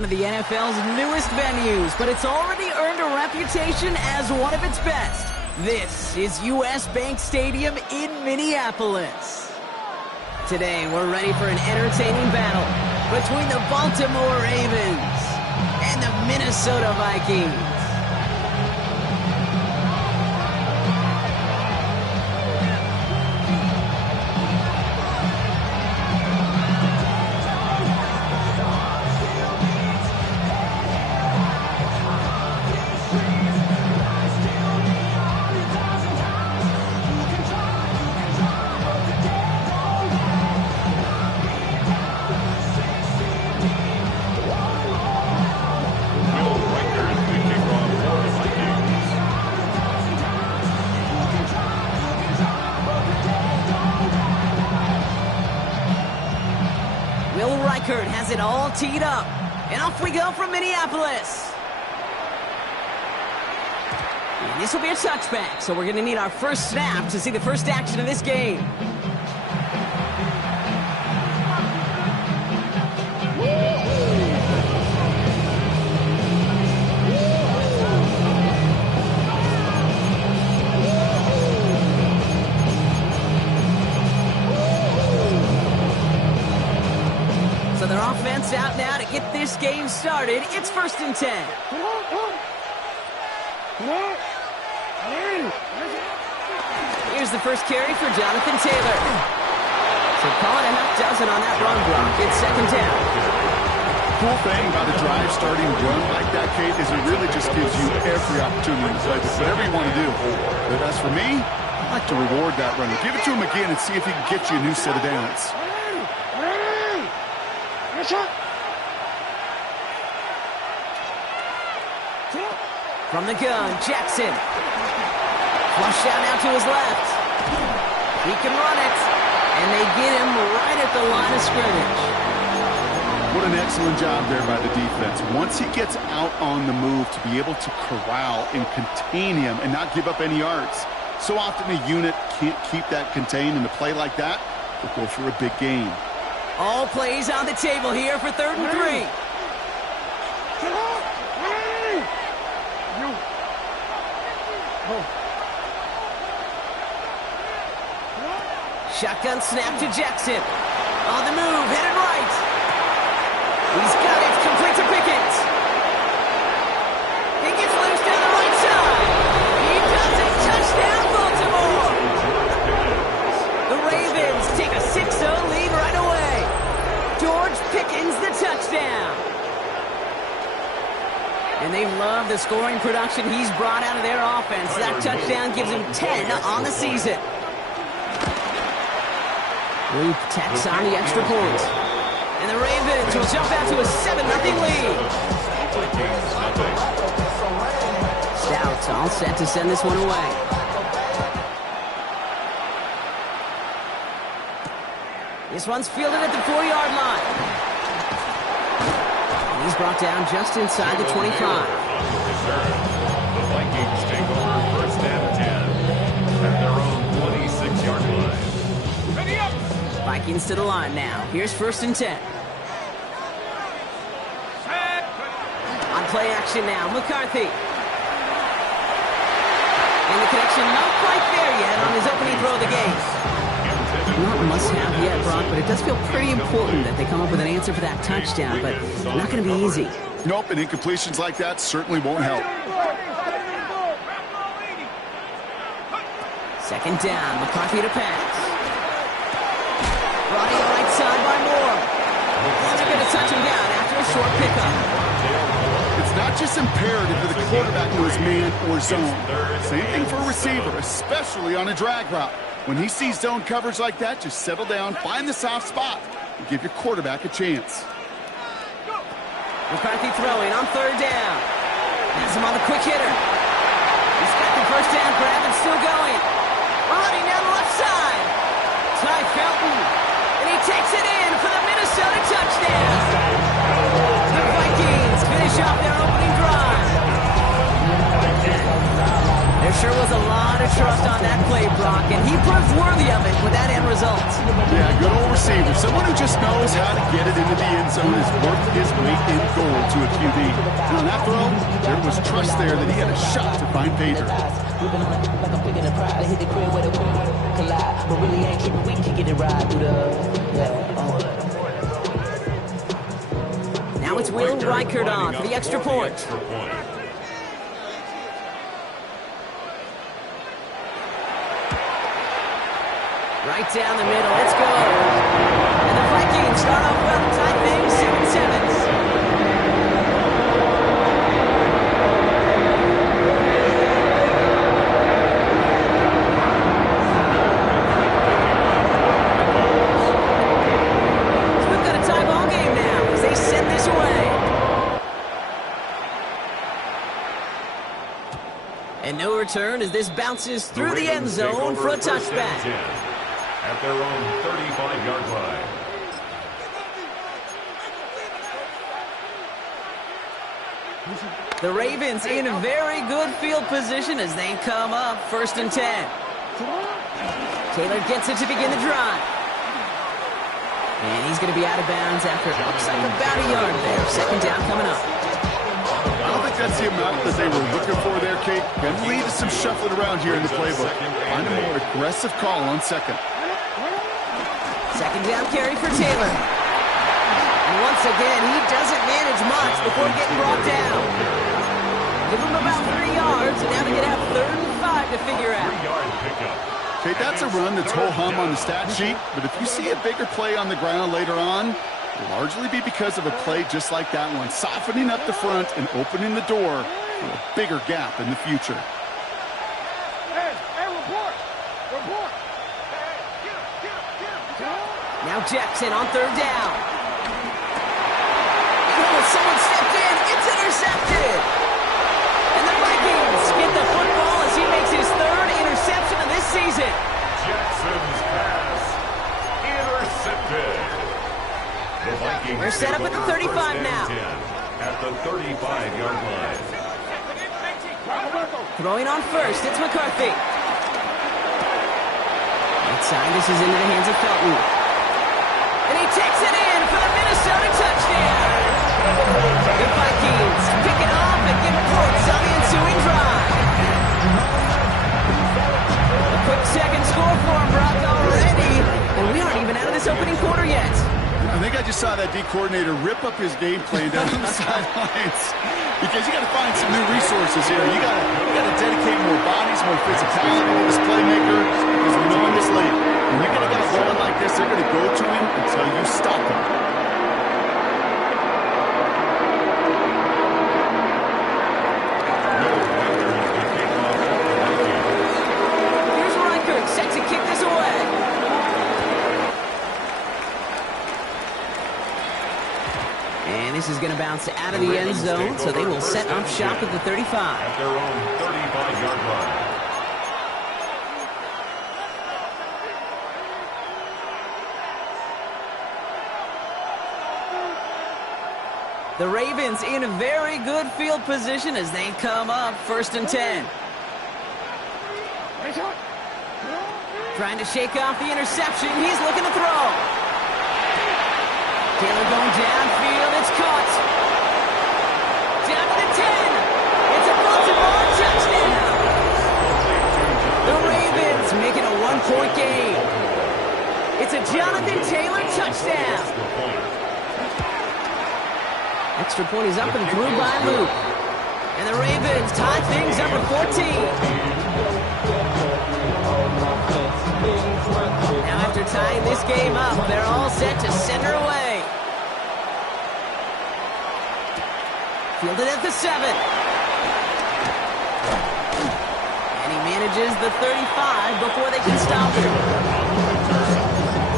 One of the NFL's newest venues, but it's already earned a reputation as one of its best. This is U.S. Bank Stadium in Minneapolis. Today, we're ready for an entertaining battle between the Baltimore Ravens and the Minnesota Vikings. Has it all teed up, and off we go from Minneapolis. And this will be a touchback, so we're going to need our first snap to see the first action of this game. So their offense out now to get this game started. It's 1st and 10. Here's the first carry for Jonathan Taylor. So calling a half dozen on that run block. It's 2nd down. Cool thing about a drive starting run like that, Kate, is it really just gives you every opportunity to play with whatever you want to do. But as for me, I like to reward that runner. Give it to him again and see if he can get you a new set of downs. From the gun, Jackson. Flush out now to his left. He can run it. And they get him right at the line of scrimmage. What an excellent job there by the defense. Once he gets out on the move, to be able to corral and contain him and not give up any yards. So often a unit can't keep that contained, and a play like that will go for a big gain. All plays on the table here for 3rd and 3. Shotgun snap to Jackson. On the move, headed right. He's got it, complete to Pickens. He gets loose down the right side. He does it, touchdown Baltimore. The Ravens take a 6-0 lead right away. George Pickens the touchdown. And they love the scoring production he's brought out of their offense. That touchdown gives him 10 on the season. Luke tacks on the extra point. And the Ravens will jump out to a 7-0 lead. Stout all set to send this one away. This one's fielded at the 4-yard line. And he's brought down just inside the 25. The Vikings take over 1st and 10 at their own 26-yard line. Ready up! Vikings to the line now. Here's 1st and 10. On play action now, McCarthy. And the connection not quite there yet on his opening throw of the game. Not must-have yet, Brock, but it does feel pretty important that they come up with an answer for that touchdown, but not going to be easy. Nope, and incompletions like that certainly won't help. 2nd down, McCarthy to pass. Brought in right side by Moore. And they're going to touch him down after a short pickup. It's not just imperative for the quarterback to his man or zone. Same thing for a receiver, especially on a drag route. When he sees zone coverage like that, just settle down, find the soft spot, and give your quarterback a chance. McCarthy throwing on 3rd down. Has him on the quick hitter. He's got the 1st down grab and still going. Running down the left side. Ty Felton. And he takes it in for the Minnesota touchdown. The Vikings finish off their opening drive. There sure was a lot of trust on that play, Brock, and he proves worthy of it with that end result. Yeah, good old receiver. Someone who just knows how to get it into the end zone is worth his weight in gold to a QB. And on that throw, there was trust there that he had a shot to find Pedro. Now it's Will Reichert on for the extra point. Right down the middle, let's go. And the Vikings start off well, tie things 7-7. So we've got a tie ball game now as they send this away. And no return as this bounces through the end zone for a touchback. At their own 35-yard line. The Ravens in a very good field position as they come up 1st and 10. Taylor gets it to begin the drive. And he's going to be out of bounds after it looks like about a yard there. 2nd down coming up. I don't think that's the amount that they were looking for there, Kate. Going to lead to some shuffling around here in the playbook. Find a more aggressive call on 2nd. 2nd down carry for Taylor. And once again, he doesn't manage much before getting brought down. Give him about 3 yards, and now they're going to have 3rd and 5 to figure out. Okay, that's a run that's ho-hum on the stat sheet, but if you see a bigger play on the ground later on, it'll largely be because of a play just like that one, softening up the front and opening the door for a bigger gap in the future. Now Jackson on 3rd down. Oh, someone stepped in. It's intercepted. And the Vikings get the football as he makes his 3rd interception of this season. Jackson's pass intercepted. The Vikings They're set up at the 35 now. At the 35-yard line. Throwing on 1st, it's McCarthy. Outside, this is into the hands of Felton. And he takes it in for the Minnesota touchdown. The Vikings pick it off and get points on the ensuing drive. A quick 2nd score for him, Brock, already. And we aren't even out of this opening quarter yet. I think I just saw that D coordinator rip up his game plan down on the sidelines because you got to find some new resources here. You got to dedicate more bodies, more physicality to this playmaker because we know in this league, when you're going to get a ball like this, they're going to go to him until you stop him. Here's Reichert set to kick this away. And this is going to bounce out of the end zone, so they will set up shop at the 35. At their own 35-yard line. The Ravens in a very good field position as they come up 1st and 10. Trying to shake off the interception. He's looking to throw. Taylor going downfield. It's caught. Down to the 10. It's a Baltimore touchdown. The Ravens making a 1-point game. It's a Jonathan Taylor touchdown. Extra point is up and through by Luke. And the Ravens tie things up at 14. Now after tying this game up, they're all set to send her away. Fielded at the 7. And he manages the 35 before they can stop him.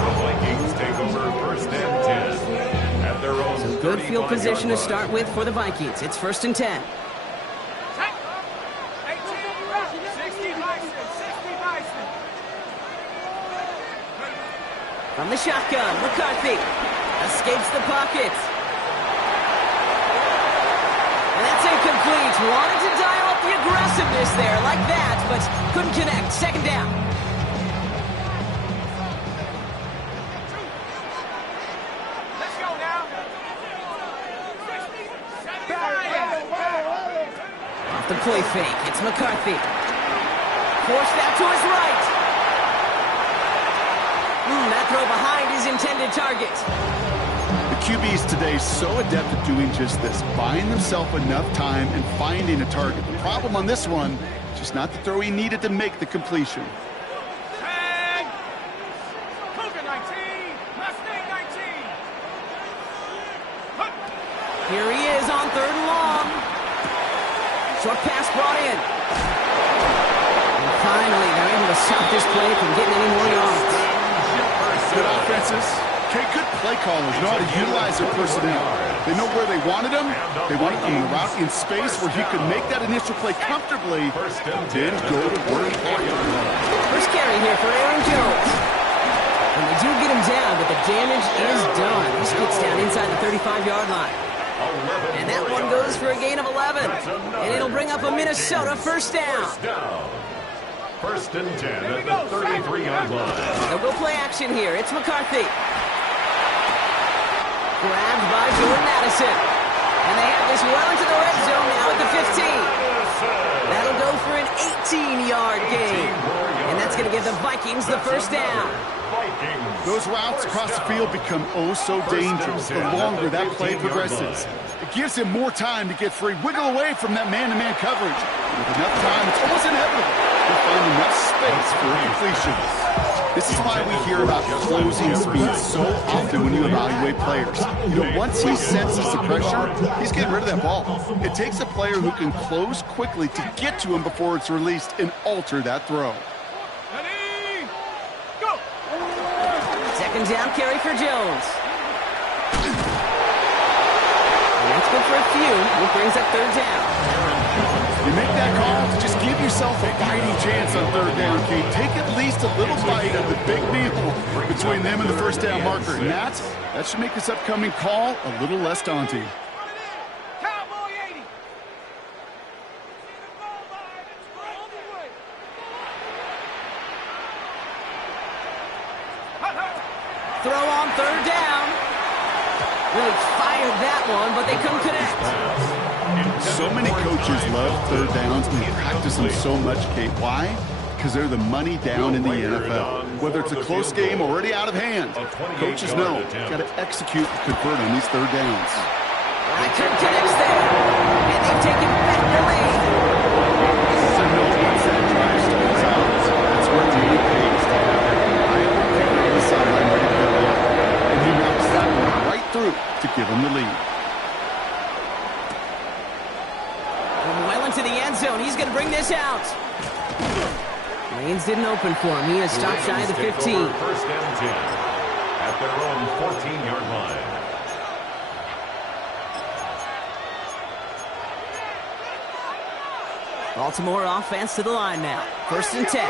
The Vikings take over 1st and 10. At their own Good field position to start with for the Vikings. It's 1st and 10. From the shotgun, McCarthy escapes the pocket. And that's incomplete. Wanted to dial up the aggressive explosiveness there, like that, but couldn't connect. Second down. Let's go now. Off the play fake, it's McCarthy. Forced out to his right. That throw behind his intended target. The QBs today so adept at doing just this, buying themselves enough time and finding a target. The problem on this one, just not the throw he needed to make the completion. Tag! Cougar 19, Mustang 19. Here he is on third and long. Short pass brought in. And finally, they're able to stop this play from getting any more yards. Good offenses. Okay, good play callers know how to utilize their personnel. They know where they wanted him. They wanted him in the route in space where he could make that initial play comfortably, then go to work. First carry here for Aaron Jones. And they do get him down, but the damage is done. This gets down inside the 35-yard line. And that one goes for a gain of 11. And it'll bring up a Minnesota first down. First and 10 at the 33-yard line. They'll go play action here. It's McCarthy. Grabbed by Jordan Addison. And they have this well into the red zone now at the 15. That'll go for an 18-yard gain. And that's going to give the Vikings the first down. Those routes across the field become oh so dangerous the longer that play progresses. It gives him more time to get free, wiggle away from that man-to-man coverage. With enough time, it's almost inevitable to find enough space for a completion. This is why we hear about closing speed so often when you evaluate players. You know, once he senses the pressure, he's getting rid of that ball. It takes a player who can close quickly to get to him before it's released and alter that throw. Ready, go! Second down carry for Jones. And that's good for a few. It brings up third down. You make that call to just give yourself a fighting chance on third down, Kate. Take at least a little bite of the big meal between them and the first down marker. And that should make this upcoming call a little less daunting. Cowboy 80. Throw on third down. Really fired that one, but they couldn't connect. So many coaches love third downs and they practice them so much, Kate. Why? Because they're the money down in the NFL. Whether it's a close game already out of hand, coaches know you've got to execute and convert on these third downs. Return connects there, and they've taken back the lead. So no once that drive starts out, that's where it really pays to have that reliable kicker on the sideline ready to go. And he knocks that one right through to give him the lead. Well into the end zone, he's going to bring this out. Lanes didn't open for him. He has stopped shy of the 15. First and 10 at their own 14-yard line. Baltimore offense to the line now. First and 10.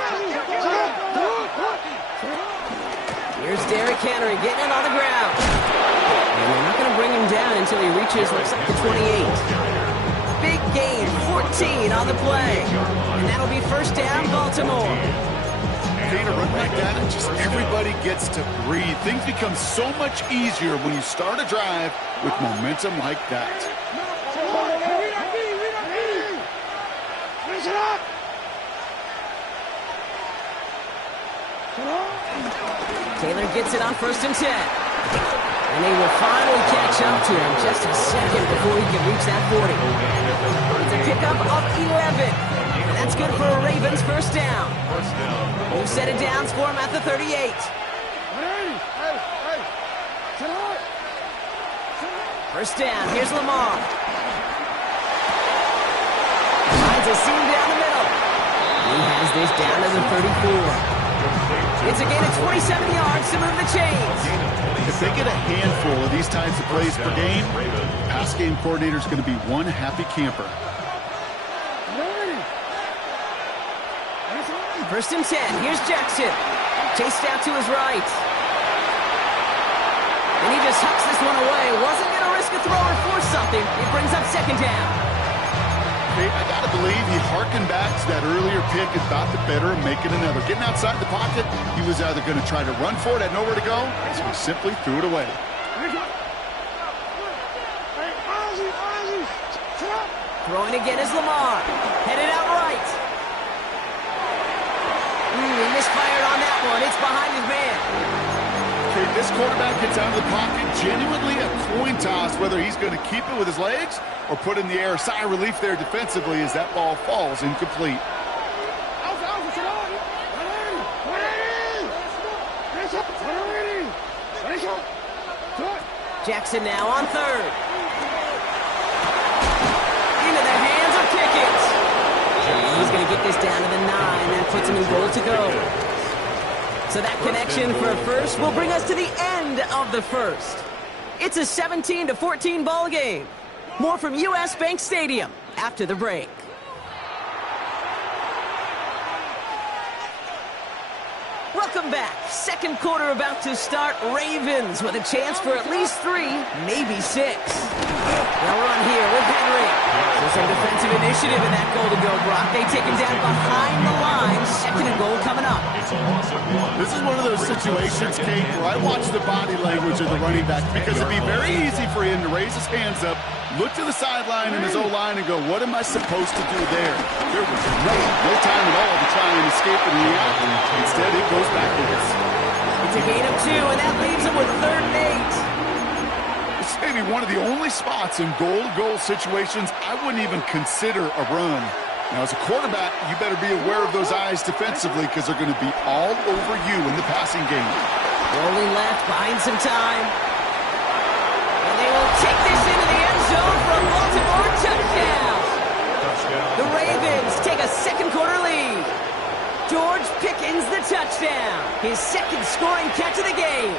Here's Derrick Henry getting it on the ground. And they're not going to bring him down until he reaches, looks like the 28. Big gain, 14 on the play. And that'll be first down, Baltimore. A run like that, and just everybody gets to breathe. Things become so much easier when you start a drive with momentum like that. Taylor gets it on first and 10. And they will finally catch up to him just a second before he can reach that 40. It's a pickup of 11. And that's good for a Ravens first down. New set of downs for him at the 38. First down, here's Lamar. Finds a seam down the middle. He has this down to the 34. It's a gain of 27 yards to move the chains. If they get a handful of these types of plays per game, pass game coordinator is going to be one happy camper. First and 10. Here's Jackson. Chased out to his right. And he just hucks this one away. Wasn't going to risk a throw or force something. It brings up second down. Okay, I got to believe he harkened back to that earlier pick and thought the better of making another. Getting outside the pocket, he was either going to try to run for it, had nowhere to go, so he simply threw it away. Throwing again is Lamar. Headed out right. He misfired on that one. It's behind his man. Okay, this quarterback gets out of the pocket, genuinely a coin toss, whether he's going to keep it with his legs or put in the air. Sigh of relief there defensively as that ball falls incomplete. Jackson now on third. Into the hands of Pickens. And he's going to get this down to the 9. That puts him in goal to go. So that connection for a first will bring us to the end of the first. It's a 17-14 ball game. More from US Bank Stadium after the break. Welcome back. Second quarter about to start. Ravens with a chance for at least 3, maybe 6. They'll run here with Henry. So some defensive initiative in that goal to go, Brock. They take him down behind the line. Second and goal coming up. This is one of those situations, Kate, where I watch the body language of the running back because it'd be very easy for him to raise his hands up, look to the sideline in his O-line and go, what am I supposed to do there? There was no time at all to try and escape and react. Instead, it goes backwards. It's a gain of 2, and that leaves him with 3rd and 8. It's maybe one of the only spots in goal-to-goal situations I wouldn't even consider a run. Now, as a quarterback, you better be aware of those eyes defensively because they're going to be all over you in the passing game. Rolling left, buying some time. And they will take this into the end zone for a Baltimore touchdown. The Ravens take a second quarter lead. George Pickens the touchdown. His second scoring catch of the game.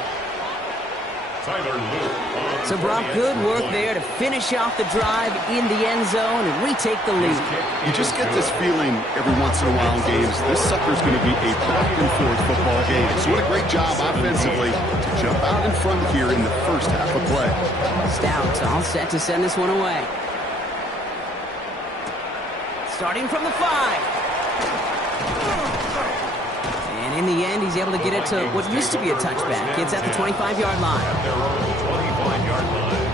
So Brock, good work there to finish off the drive in the end zone and retake the lead. You just get this feeling every once in a while in games, this sucker's going to be a back-and-forth football game. So what a great job offensively to jump out in front here in the first half of play. Stout all set to send this one away. Starting from the 5. And in the end, he's able to get it to what used to be a touchback. It's at the 25-yard line. At their own 25-yard line.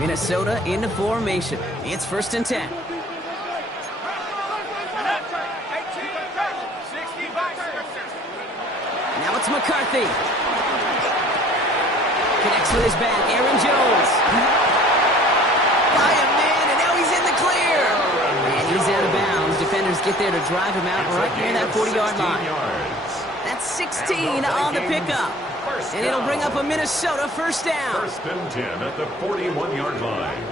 Minnesota into formation. It's 1st and 10. Now it's McCarthy. Connects with his back. Aaron Jones. By a man, and now he's in the clear. And he's out of bounds. Defenders get there to drive him out right near that 40-yard line. That's 16 on the pickup. And it'll bring up a Minnesota first down. 1st and 10 at the 41-yard line.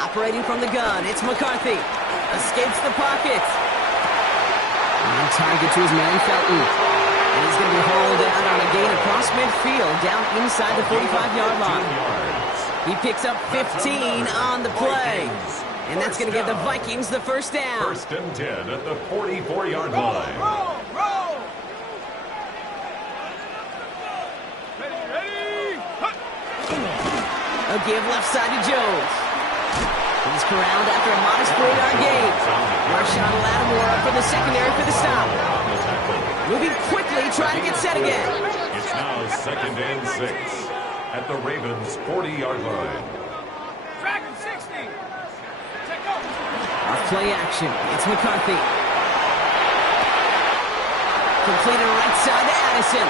Operating from the gun, it's McCarthy. Escapes the pocket. On target to his man, Felton. And he's going to be hauled down on a gain across midfield, down inside the 45-yard line. He picks up 15 on the play. And that's going to give the Vikings the first down. 1st and 10 at the 44-yard line. A give left side to Jones. He's corralled after a modest 4-yard gain. Marshawn Lattimore up from the secondary for the stop. Moving quickly, trying to get set again. It's now 2nd and 6 at the Ravens' 40-yard line. Off play action. It's McCarthy. Completed right side to Addison.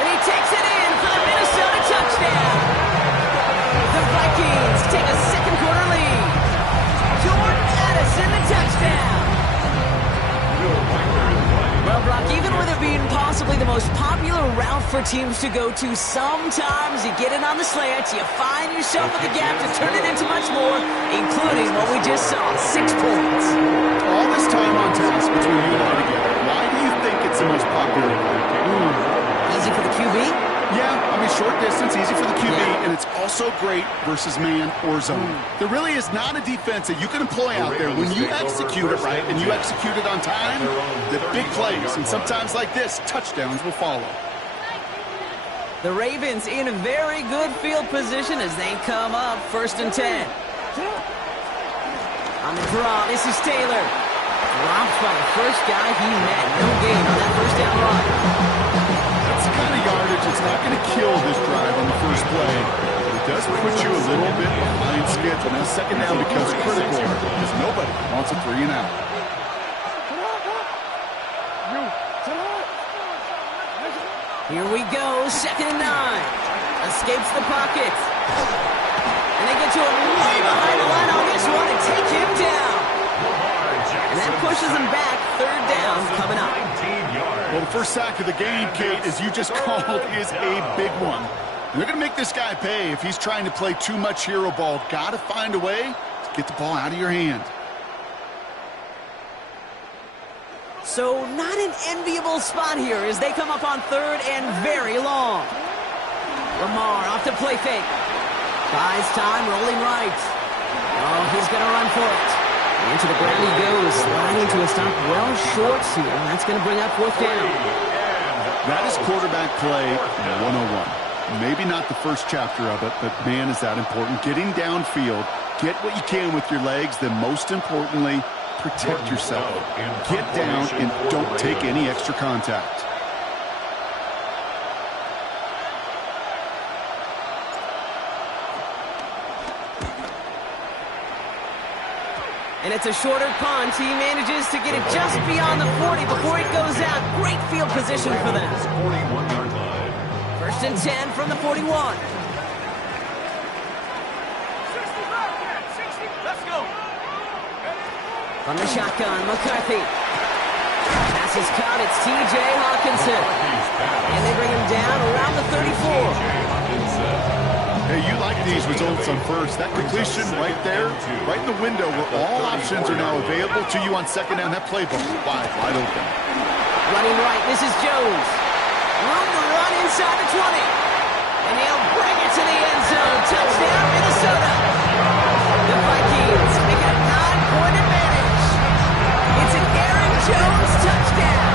And he takes it in for the Minnesota touchdown. The Vikings take a second quarter lead. Jordan Addison, the touchdown. Well, Brock, even with it being possibly the most popular route for teams to go to, sometimes you get it on the slants, you find yourself with the gap to turn it into much more, including what we just saw, 6 points. All this time on task between you and I together, why do you think it's the most popular route? Easy for the QB? Yeah, I mean, short distance, easy for the QB, and it's also great versus man or zone. There really is not a defense that you can employ out there when you execute it right and you execute it on time, the big plays, and sometimes like this, touchdowns will follow. The Ravens in a very good field position as they come up 1st and 10. On the draw, this is Taylor. Dropped by the first guy he met. No gain on that first down run. That's the kind of yardage that's not going to kill this drive on the first play. But it does put you a little bit behind schedule. Now, second down becomes critical because nobody wants a 3 and out. Here we go, 2nd and 9. Escapes the pocket. And they get to him way behind the line on this one and take him down. And that pushes him back. 3rd down coming up. Well, the first sack of the game, Kate, as you just called, is a big one. And they're going to make this guy pay if he's trying to play too much hero ball. Got to find a way to get the ball out of your hand. So not an enviable spot here as they come up on 3rd and very long. Lamar off to play fake. Buys time, rolling right. Oh, he's going to run for it. Into the ground he goes, sliding to a stop well short here. That's going to bring up 4th down. That is quarterback play 101. Maybe not the first chapter of it, but man, is that important. Getting downfield, get what you can with your legs, then most importantly, protect yourself. Get down and don't take any extra contact. And it's a shorter punt. He manages to get it just beyond the 40 before it goes out. Great field position for them. 41-yard line. 1st and 10 from the 41. Let's go. From the shotgun, McCarthy. Pass is caught. It's T.J. Hawkinson. And they bring him down around the 34. Hey, you like these results on first. That completion right there, right in the window where all options are now available to you on second down. That playbook is wide open. Running right, this is Jones. Room to run inside the 20. And he'll bring it to the end zone. Touchdown, Minnesota. The Vikings make it a 9-point advantage. It's an Aaron Jones touchdown.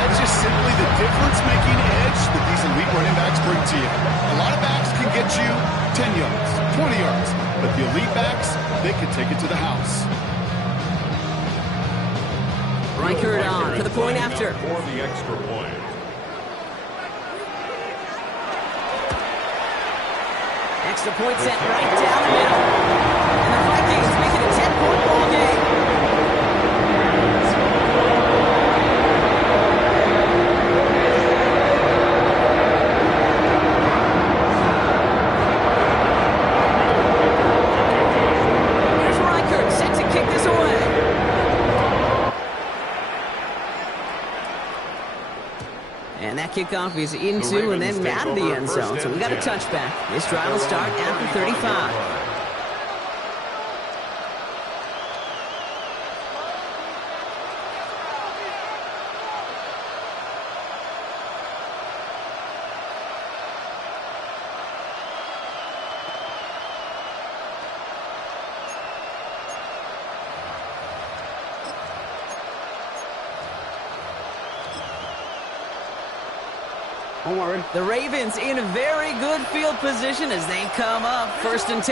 That's just simply the difference-making edge that these elite running backs bring to you. A lot of backs can get you 10 yards, 20 yards, but the elite backs, they can take it to the house. Reichert on for the point after. For the extra point. Extra point set right down the middle. And the Vikings make it a 10-point ball game. And that kickoff is into and then out of the end zone. So we got a touchback. This drive will start at the 35. The Ravens in a very good field position as they come up 1st and 10.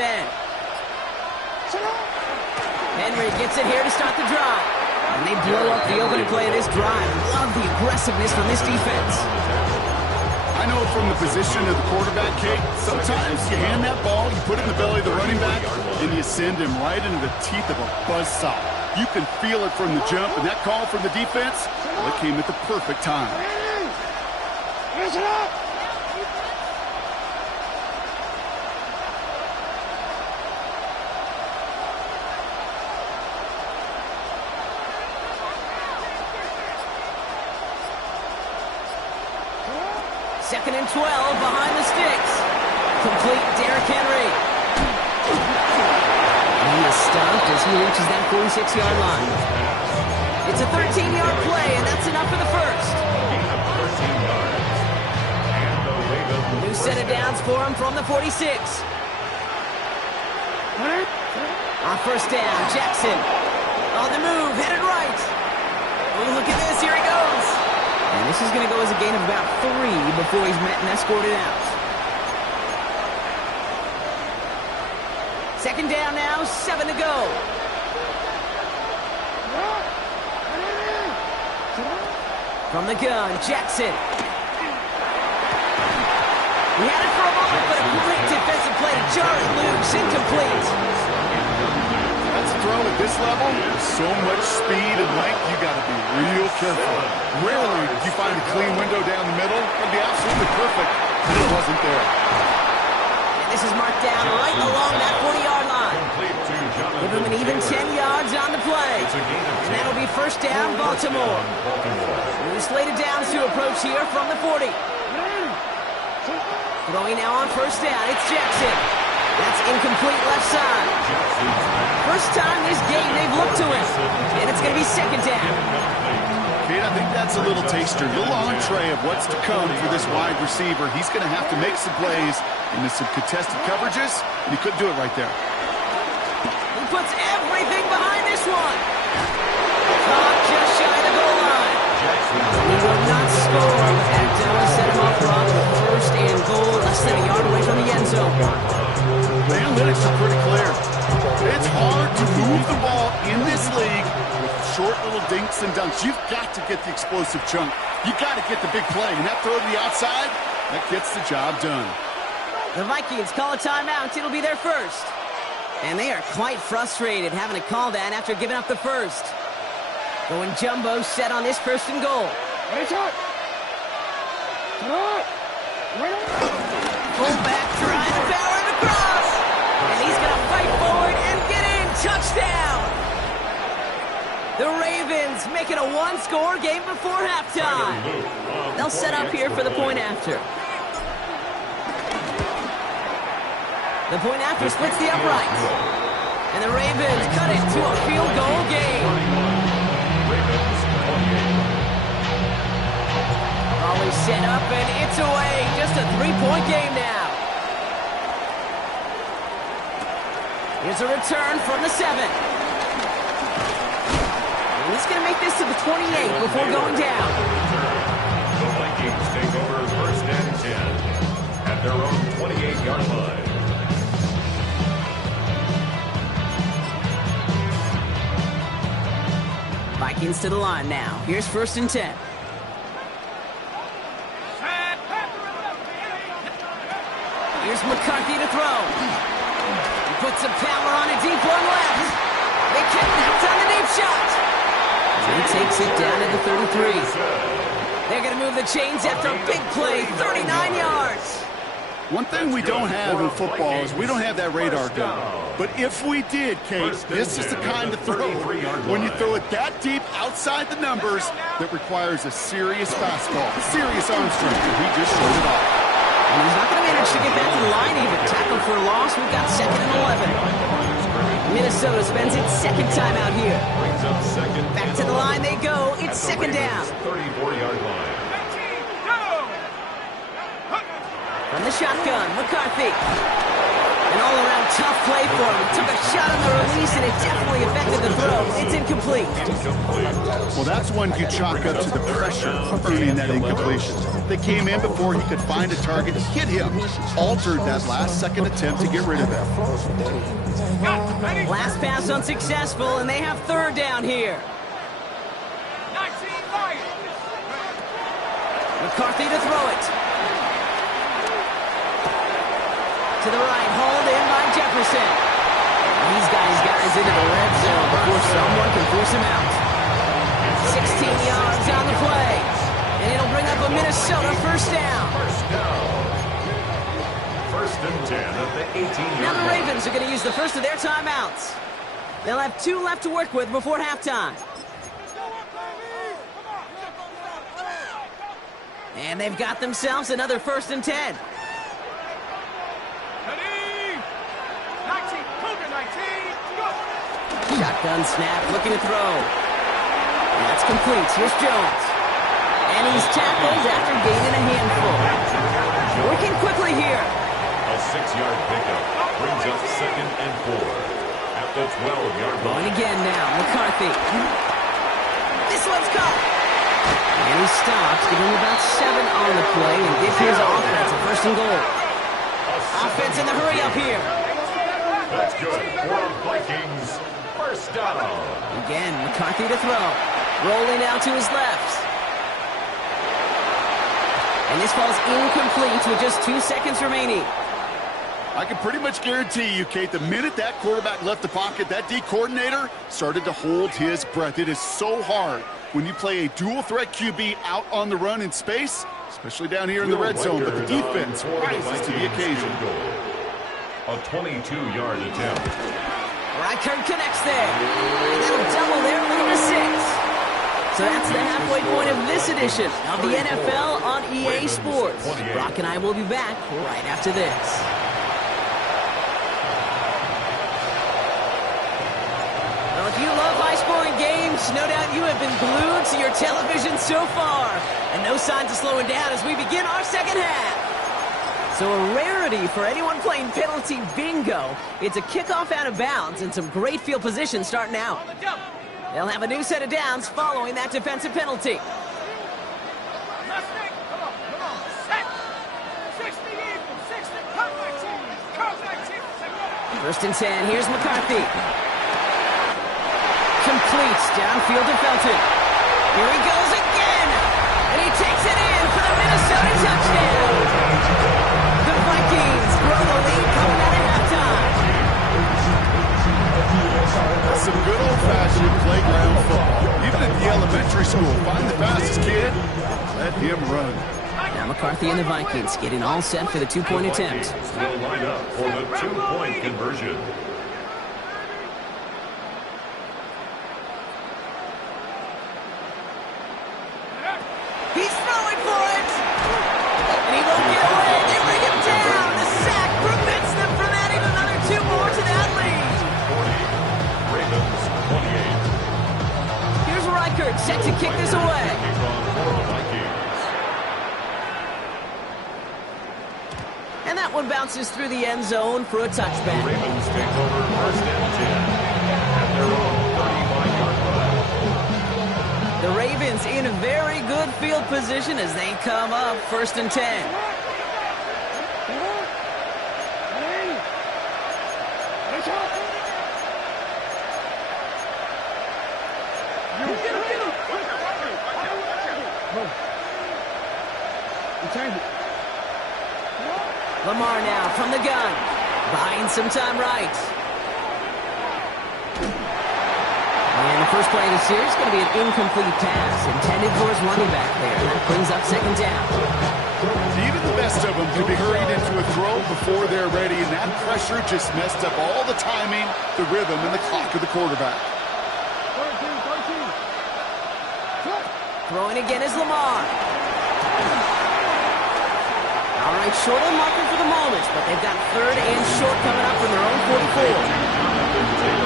Henry gets it here to start the drive. And they blow up the opening play of this drive. Love the aggressiveness from this defense. I know from the position of the quarterback, Kate, sometimes you hand that ball, you put it in the belly of the running back, and you send him right into the teeth of a buzzsaw. You can feel it from the jump, and that call from the defense, well, it came at the perfect time. Listen up! Second and 12 behind the sticks. Complete Derrick Henry. And he is stopped as he reaches that 46-yard line. It's a 13-yard play, and that's enough for the first. set of downs for him from the 46. On first down, Jackson. On the move, headed right. Oh, look at this, here he goes. And this is going to go as a gain of about 3 before he's met and escorted out. Second down now, 7 to go. From the gun, Jackson. He had it for a moment, but a great defensive play to jar it loose, incomplete. That's a throw at this level. So much speed and length, you got to be real careful. Rarely do you find a clean window down the middle. It'd be absolutely perfect, but it wasn't there. And this is marked down right along that 40-yard line. Give him an even 10 yards on the play. And that'll be first down, Baltimore. New slated downs to approach here from the 40. Throwing now on first down, it's Jackson. That's incomplete left side. First time this game they've looked to him. And it's going to be second down. Kate, I think that's a little taster, a little entree of what's to come for this wide receiver. He's going to have to make some plays into some contested coverages, and he couldn't do it right there. He puts everything behind this one. Caught just shy of the goal line. He will not score, but that will set him off wrong with first and goal, less than a yard away from the end zone. The analytics are pretty clear. It's hard to move the ball in this league with short little dinks and dunks. You've got to get the explosive chunk. You've got to get the big play. And that throw to the outside, that gets the job done. The Vikings call a timeout. It'll be their first. And they are quite frustrated having to call that after giving up the first. Going jumbo set on this first and goal. Fullback trying to power him across. And he's going to fight forward and get in. Touchdown. The Ravens make it a one-score game before halftime. They'll set up here for the point after. The point after splits the upright. And the Ravens cut it to a field goal game. Always set up and it's away. Just a 3-point game now. Here's a return from the 7. And he's going to make this to the 28 before going down. The Vikings take over first and 10 at their own 28-yard line. Vikings to the line now. Here's first and 10. Here's McCarthy to throw. He puts some power on a deep one left. They connect on the deep shot. He takes it down to the 33. They're going to move the chains after a big play, 39 yards. One thing we don't have in football is we don't have that radar gun. But if we did, Kate, this is the kind of throw when you throw it that deep outside the numbers that requires a serious fastball, serious arm strength, and he just showed it off. And he's not going to manage to get back to the line even. Tackle for a loss. We've got second and 11. Minnesota spends its second time out here. Back to the line they go. It's second down. 34-yard line. From the shotgun, McCarthy. An all-around tough play for him. Took a shot on the release, and it definitely affected the throw. It's incomplete. Well, that's one you chalk up to the pressure of earning that incompletion. They came in before he could find a target, hit him, altered that last-second attempt to get rid of him. Last pass unsuccessful, and they have third down here. McCarthy to throw it. To the right, hauled in by Jefferson. These guys into the red zone before someone can force him out. 16 yards on the play. And it'll bring up a Minnesota first down. First and 10 at the 18-yard Now the line. Ravens are going to use the first of their timeouts. They'll have 2 left to work with before halftime. And they've got themselves another first and 10. Shotgun snap, looking to throw. And that's complete. Here's Jones. And he's tackled after gaining a handful. Working quickly here. A 6-yard pickup brings up 2nd and 4 at the 12-yard line. Going again now, McCarthy. This one's caught. And he stops, giving him about 7 on the play, and gives his offense a 1st and goal. Offense in the hurry up here. That's good for Vikings. 1st down. Again, McCarthy to throw. Rolling out to his left. And this falls incomplete with just 2 seconds remaining. I can pretty much guarantee you, Kate, the minute that quarterback left the pocket, that D coordinator started to hold his breath. It is so hard when you play a dual-threat QB out on the run in space, especially down here in the red zone, but the defense rises to the occasion. A 22-yard attempt. Reichert connects there. And that'll double their lead to 6. So that's the halfway point of this edition of the NFL on EA Sports. Brock and I will be back right after this. Well, if you love high-scoring games, no doubt you have been glued to your television so far. And no signs of slowing down as we begin our second half. So a rarity for anyone playing penalty bingo. It's a kickoff out of bounds and some great field position starting out. They'll have a new set of downs following that defensive penalty. First and 10, here's McCarthy. Completes downfield to Felton. Here he goes again. And he takes it in for the Minnesota touchdown. The Vikings grow the lead coming out of halftime. That's some good old-fashioned playground football. Even at the elementary school, find the fastest kid, let him run. Now McCarthy and the Vikings getting all set for the 2-point attempt. Will line up for the 2-point conversion. He's throwing for it! And he won't get away. They bring him down. The sack prevents them from adding another 2 more to that lead. 40. Ravens 28. Here's Reichert set to kick this away. For the Vikings. And that one bounces through the end zone for a touchback. Ravens take over 1st and 10 at their own 35-yard line. The Ravens in very good field position as they come up 1st and 10. Lamar now from the gun, buying some time right. And the first play of the series is going to be an incomplete pass intended for his running back there. And that brings up 2nd down. Even the best of them could be hurried into a throw before they're ready, and that pressure just messed up all the timing, the rhythm, and the clock of the quarterback. Throwing again is Lamar. All right, short on marker for the moment, but they've got 3rd and short coming up from their own 44.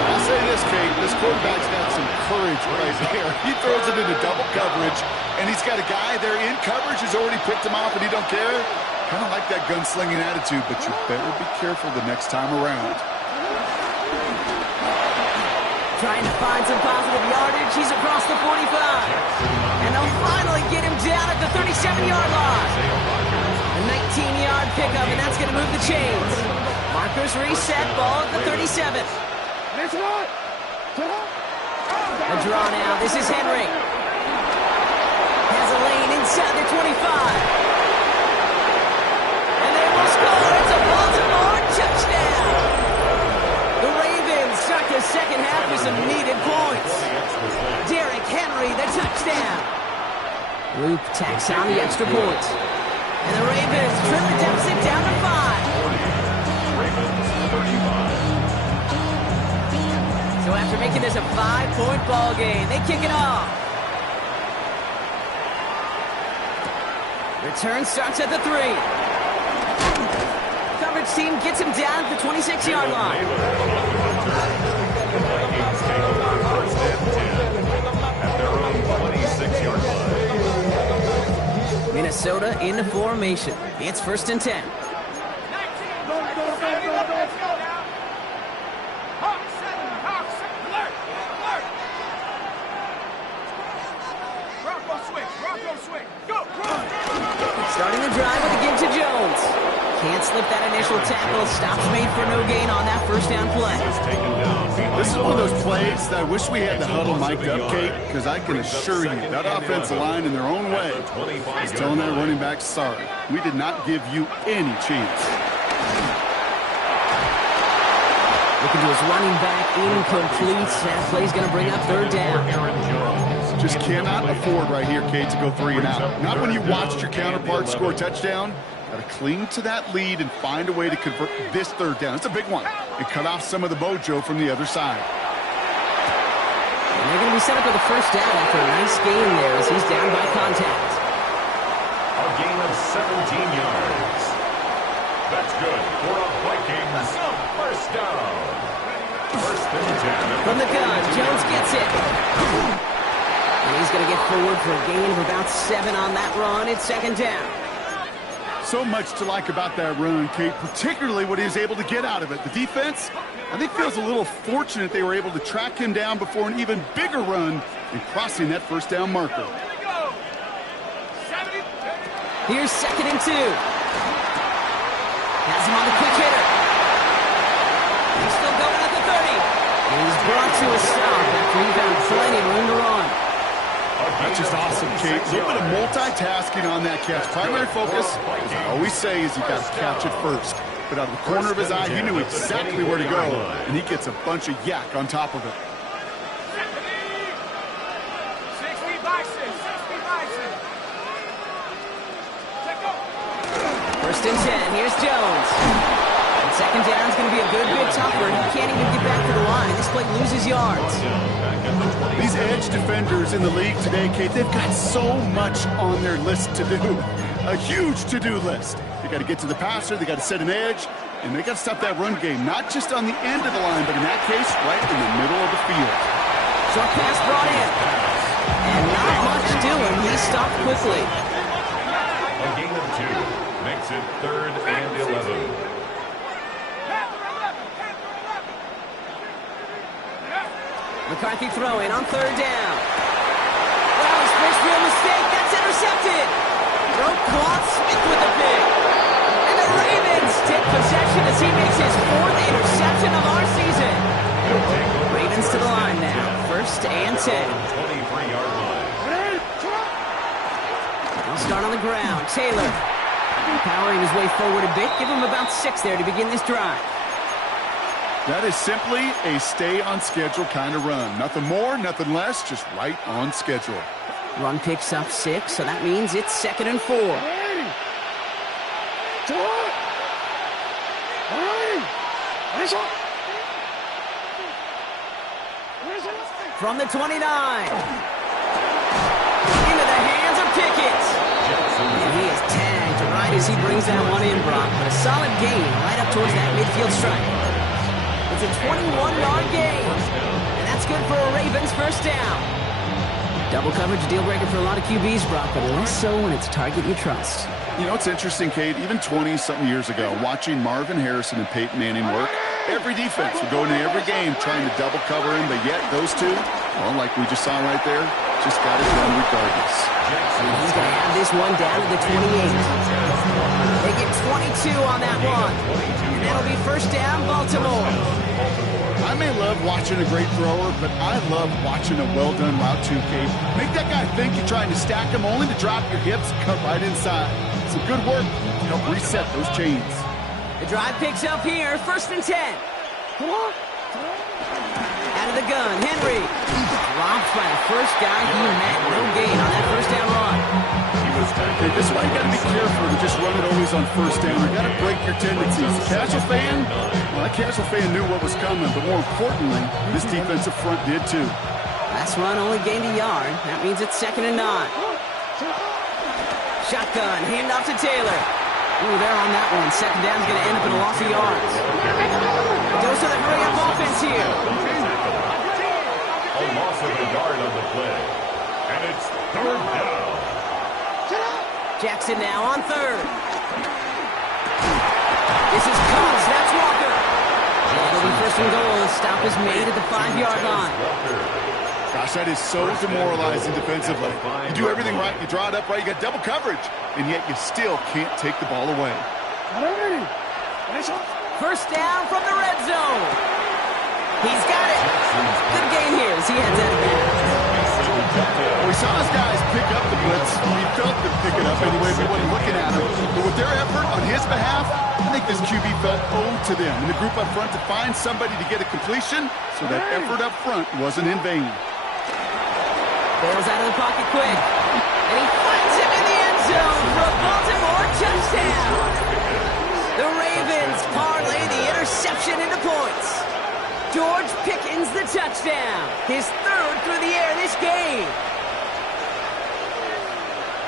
I'll say this, Kate, this quarterback's got some courage right there. He throws it into double coverage, and he's got a guy there in coverage who's already picked him off, and he don't care. Kind of like that gunslinging attitude, but you better be careful the next time around. Trying to find some positive yardage. He's across the 45. And they'll finally get him down at the 37-yard line. A 19-yard pickup, and that's going to move the chains. Markers reset, ball at the 37. A draw now. This is Henry. Has a lane inside the 25. And they will score. It's a Baltimore touchdown. The Ravens start the second half with some needed points. Derrick Henry, the touchdown. Luke tacks on the extra point. And the Ravens trim the deficit down to 5. Ravens 35. So after making this a 5-point ball game, they kick it off. Return starts at the 3. Coverage team gets him down at the 26-yard line. The Vikings take over 1st and 10 at their own 26-yard line. Minnesota into formation. It's 1st and 10. Starting the drive with a give to Jones. Can't slip that initial tackle. Stops made for no gain on that 1st down play. This is one of those plays that I wish we had the huddle mic'd up, Kate, because I can assure you that offensive line in their own way is telling that running back, sorry, we did not give you any chance. Looking to his running back, incomplete. That play's going to bring up 3rd down. Just cannot afford right here, Kate, to go 3 and out. Not when you watched your counterpart score a touchdown. Got to cling to that lead and find a way to convert this 3rd down. It's a big one. And cut off some of the mojo from the other side. And they're going to be set up with a 1st down after a nice gain there as he's down by contact. A gain of 17 yards. That's good for a Vikings 1st down. 1st and 10. From the gun, Jones gets it. And he's going to get forward for a gain of about 7 on that run. It's 2nd down. So much to like about that run, Kate, particularly what he was able to get out of it. The defense, I think, feels a little fortunate they were able to track him down before an even bigger run and crossing that 1st down marker. Here's 2nd and 2. Has him on the quick hitter. He's still going at the 30. And he's brought to a stop after he found plenty of room to run. That's just awesome, Kate. A little bit of multitasking on that catch. Primary focus, as I always say, is you got to catch it first. But out of the corner of his eye, he knew exactly where to go, and he gets a bunch of yak on top of it. 1st and 10. Here's Jones. And 2nd down is going to be a good bit tougher. He can't even get back to the line. This play loses yards. These edge defenders in the league today, Kate, they've got so much on their list to do. A huge to-do list. They got to get to the passer, they got to set an edge, and they got to stop that run game, not just on the end of the line, but in that case, right in the middle of the field. Short pass brought in. And not much doing. He stopped quickly. A gain of 2 makes it 3rd and 11. McCarthy throwing on 3rd down. Wow, his first real mistake. That's intercepted. Broke cloth, Smith with the pick. And the Ravens take possession as he makes his 4th interception of our season. Ravens to the line now. 1st and 10. 23-yard line. They'll start on the ground. Taylor powering his way forward a bit. Give him about 6 there to begin this drive. That is simply a stay-on-schedule kind of run. Nothing more, nothing less, just right on schedule. Run picks up 6, so that means it's 2nd and 4. From the 29. Into the hands of Pickett. And he is tagged right as he brings that one in, Brock. But a solid gain right up towards that midfield stripe. It's a 21-yard gain. And that's good for a Ravens 1st down. Double coverage, a deal breaker for a lot of QBs, Brock, but less so when it's a target you trust. You know, it's interesting, Kate, even 20-something years ago, watching Marvin Harrison and Peyton Manning work, every defense would go into every game trying to double cover him, but yet those two, well, like we just saw right there, just got it done regardless. He's going to have this one down to the 28. They get 22 on that one. And that'll be 1st down, Baltimore. I may love watching a great thrower, but I love watching a well-done route too, Kate. Make that guy think you're trying to stack him only to drop your hips and cut right inside. Some good work to help reset those chains. The drive picks up here, 1st and 10. Out of the gun, Henry. Dropped by the first guy he met. No gain on that 1st down run. Okay, this is why you got to be careful to just run it always on 1st down. You got to break your tendencies. Casual fan, well, that casual fan knew what was coming, but more importantly, this defensive front did too. Last run only gained a yard. That means it's 2nd and 9. Shotgun, hand off to Taylor. Ooh, they're on that one. 2nd down's going to end up in a loss of yards. Goes to the hurry-up offense here. A loss of a yard on the play. And it's 3rd down. Jackson Jackson now on third. This is caught. Snaps Walker. And it'll be first and goal. The stop is made at the 5-yard line. Gosh, that is so demoralizing defensively. You do everything right, you draw it up right, you got double coverage, and yet you still can't take the ball away. First down from the red zone. He's got it. Good gain here as he heads out of bounds. We saw his guys pick up the blitz. We felt them pick it up anyway. We wasn't looking at him. But with their effort on his behalf, I think this QB felt owed to them. And the group up front to find somebody to get a completion, so that effort up front wasn't in vain. Bails out of the pocket quick. And he finds him in the end zone for a Baltimore touchdown. The Ravens parlay the interception into points. George Pickens the touchdown. His third through the air this game.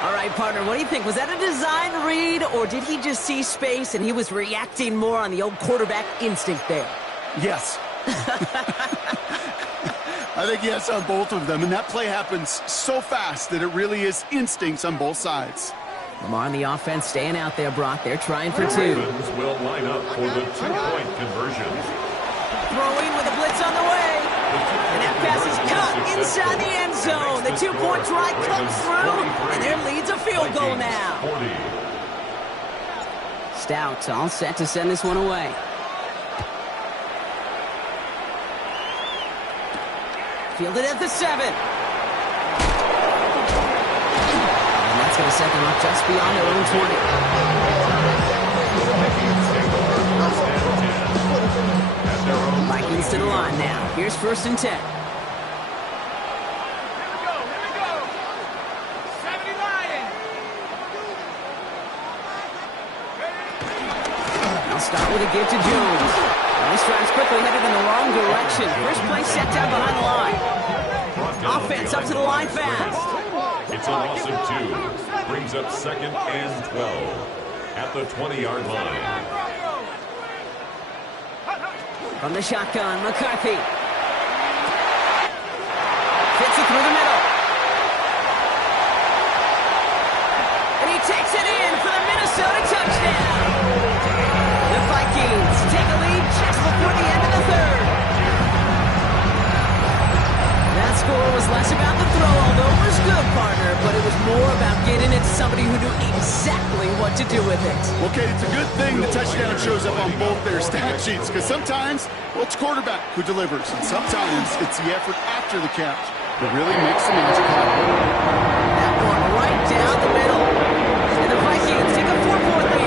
All right, partner, what do you think? Was that a design read, or did he just see space and he was reacting more on the old quarterback instinct there? Yes. I think yes on both of them, and that play happens so fast that it really is instincts on both sides. Lamar on the offense staying out there, Brock. They're trying for two. Ravens will line up for the two-point conversion. Throwing with a blitz on the way. And that pass is caught inside the end zone. The 2-point try comes through, and their lead's a field goal now. Stout all set to send this one away. Fielded at the 7. And that's going to set them up just beyond their own 20. Vikings to the line now. Here's 1st and 10. I'll start with a give to Jones. This drive's quickly headed in the wrong direction. First play set down behind the line. Offense up to the line fast. It's a loss of 2. Brings up 2nd and 12 at the 20-yard line. From the shotgun, McCarthy. Fits it through the middle. And he takes it in for the Minnesota touchdown. The Vikings take a lead just before the end of the 3rd. That score was less about the throw, although it was good, partner, but it was more about getting it to somebody who knew exactly what to do with it. Okay, it's a good thing the touchdown shows up on both their stat sheets, because sometimes, well, it's quarterback who delivers, and sometimes it's the effort after the catch that really makes the magic happen. That one right down the middle. And the Vikings take a 4-point lead.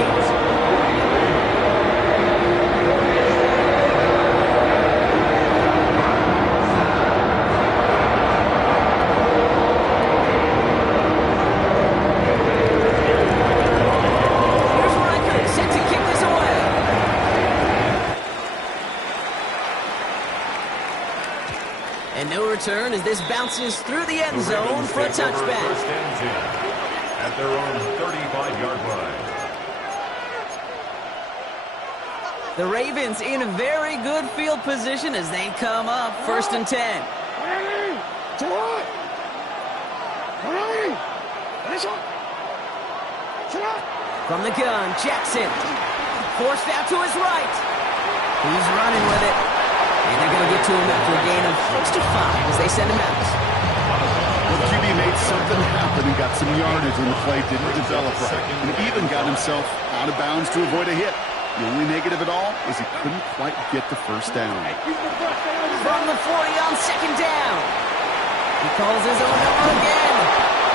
And no return as this bounces through the end zone for a touchback. First and 10 at their own 35-yard line. The Ravens in a very good field position as they come up 1st and 10. From the gun, Jackson. Forced out to his right. He's running with it. And they're going to get to him after a gain of close to 5 as they send him out. Well, the QB made something happen and got some yardage when the play didn't develop right. And even got himself out of bounds to avoid a hit. The only negative at all is he couldn't quite get the first down. From the 40 on 2nd down. He calls his own number again.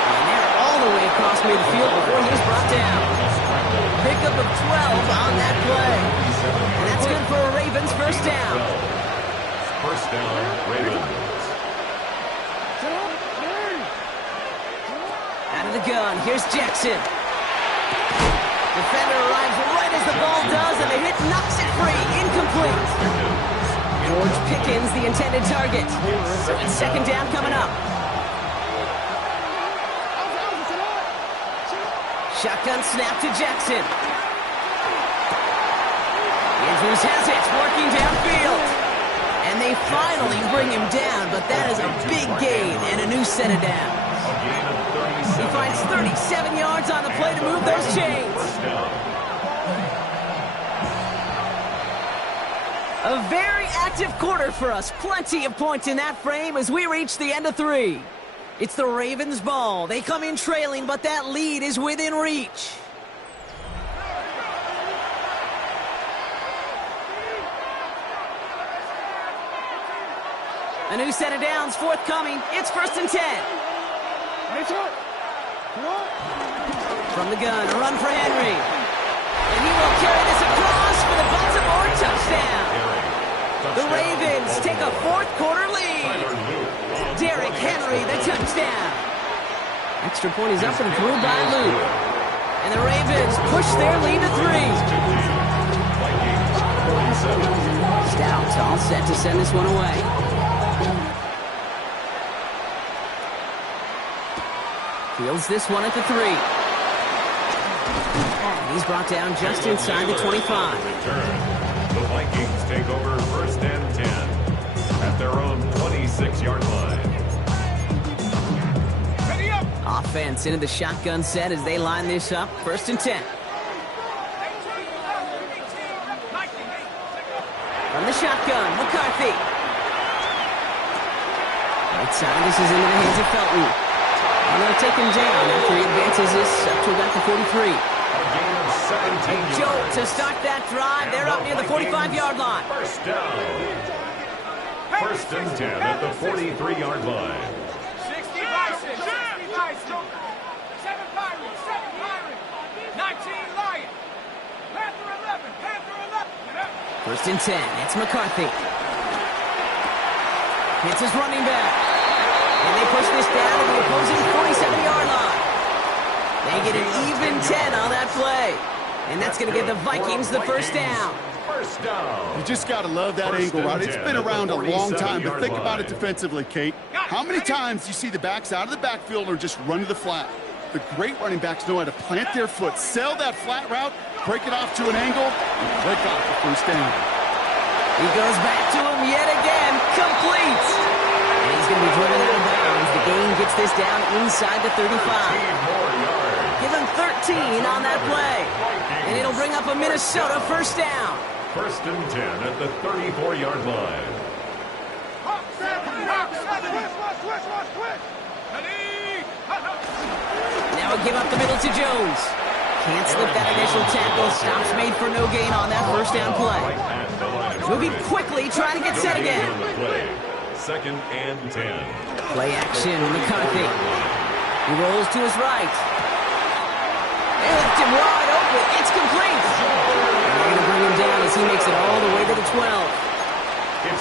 And they're all the way across midfield before he was brought down. Pickup of 12 on that play. And that's good for a Ravens first down. First down, Ravens. Out of the gun, here's Jackson. Defender arrives right as the ball does, and the hit knocks it free. Incomplete. George Pickens, the intended target. So it's 2nd down coming up. Shotgun snap to Jackson. Andrews has it, working downfield. And they finally bring him down, but that is a big gain and a new set of downs. A gain of 37. He finds 37 yards on the play to move those chains. First down. A very active quarter for us. Plenty of points in that frame as we reach the end of 3. It's the Ravens' ball. They come in trailing, but that lead is within reach. A new set of downs forthcoming. It's 1st and 10. From the gun, a run for Henry. And he will carry this across for the Baltimore touchdown. The Ravens take a 4th quarter lead. Derrick Henry, the touchdown. Extra point is up and through by Luke. And the Ravens push their lead to 3. Stout all set to send this one away. Fields this one at the 3. And he's brought down just inside the 25. The Vikings take over 1st and 10 at their own 26-yard line. Offense into the shotgun set as they line this up. 1st and 10. From the shotgun, McCarthy. Right side, this is into the hands of Felton. And they'll take him down after he advances this up to about the 43. A jolt to start that drive. They're up near the 45-yard line. First down. 1st and 10 at the 43-yard line. 60 Bison, 60 Bison, 7 Pirates, 7 Pirates, 19 Lions, Panther 11, Panther 11. 1st and 10. It's McCarthy. Hits his running back. And they push this down to the opposing 47-yard line. They get an even 10 on that play. And that's going to give the Vikings the 1st down. First down. You just got to love that angle, right? It's been around a long time, but think about it defensively, Kate. How many times do you see the backs out of the backfield or just run to the flat? The great running backs know how to plant their foot, sell that flat route, break it off to an angle, and break off the 1st down. He goes back to him yet again, complete. And he's going to be driven out of bounds. The gain gets this down inside the 35. Give him 13 on that play. And it'll bring up a Minnesota 1st down. 1st and 10 at the 34-yard line. Now a give up the middle to Jones. Can't slip that initial tackle. Stops made for no gain on that 1st down play. Moving quickly, trying to get set again. 2nd and 10. Play action, McCarthy. He rolls to his right. They left him wide open. It's complete. They're going to bring him down as he makes it all the way to the 12.